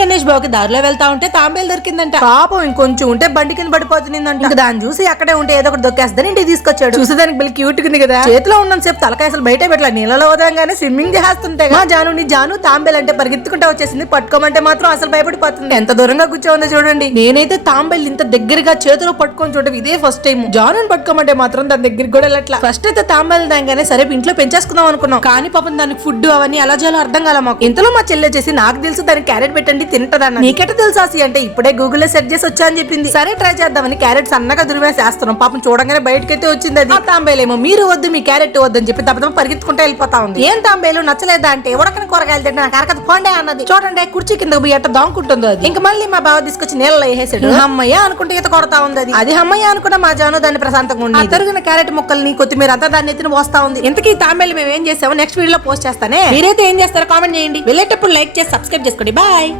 గణేష్ బాబుకి దారిలో వెళ్తా ఉంటే తాంబేలు దొరికిందంట. పాపం ఇంకొంచెం ఉంటే బండి కింద పడిపోతుందంట. ఇంకా దాన్ని చూసి అక్కడే ఉంటే ఏదో ఒకటి దొక్కేస్తుందని ఇంటికి తీసుకొచ్చాడు. చూసేదానికి బిల్ క్యూట్ ఉంది కదా, చేతిలో ఉన్న సేపు తలకాయ అసలు బయట పెట్టలే, నీళ్ళలో వదలంగానే స్విమ్మింగ్ చేస్తుంటే మా జాను తాంబేలు అంటే పరిగెత్తుకుంటా వచ్చేసింది. పట్టుకోమంటే మాత్రం అసలు భయపడిపోతుంది. ఎంత దూరంగా కూర్చోందో చూడండి. నేనైతే తాంబేలు ఇంత దగ్గరగా చేతిలో పట్టుకొని చూడడం ఇదే ఫస్ట్ టైం. జాను పట్టుకోమంటే మాత్రం దాని దగ్గరికి కూడా వెళ్ళట్లా. ఫస్ట్ అయితే తాంబేలు దాగానే సరే ఇంట్లో పెంచేసుకుందాం అనుకున్నాం, కానీ పాపం దానికి ఫుడ్ అవన్నీ ఎలా చేయాలో అర్థం కాల మాకు. ఇంతలో మా చెల్లె చేసి నాకు తెలుసు దానికి క్యారెట్ పెట్టండి తింటదన్న. నీకెట తెలుసు ఆసి అంటే ఇప్పుడే గూగుల్లో సెర్చ్ చేసి వచ్చా అని చెప్పింది. సరే ట్రై చేద్దామని క్యారెట్ సన్నగా దురివేసేస్తున్నాం. పాపం చూడగానే బయటకైతే వచ్చింది అది. ఆ తాంబేలేమో మీరు వద్దు మీ క్యారెట్ వద్దని చెప్పి తప్ప పరిగెత్తుకుంటా వెళ్ళిపోతా ఉంది. ఏం తాంబేలు నచ్చలేదా అంటే ఉడకని కూరగాయలు తింటే నాకు అరకత పోండే అన్నది. చూడండి కుర్చీ కింద పోయి ఎట్ట దాంకుంటుందో అది. ఇంకా మళ్ళీ మా బావ తీసుకొచ్చి నీళ్ళలో వేసేసాడు. అమ్మయ్య అనుకుంటే ఈత కొడతా ఉంది అది అమ్మయ్య అనుకున్న మా జాను దాన్ని ప్రశాంతంగా ఉండి తరిగిన క్యారెట్ ముక్కల్ని కొత్తిమీర అంతా దాన్ని ఎత్తిన పోస్తా ఉంది. ఇంతకీ తాంబేలు మేము ఏం చేసామో నెక్స్ట్ వీడియోలో పోస్ట్ చేస్తానే. మీరైతే ఏం చేస్తారో కామెంట్ చేయండి. వెళ్ళేటప్పుడు లైక్ చేసి సబ్స్క్రైబ్ చేసుకోండి. బాయ్.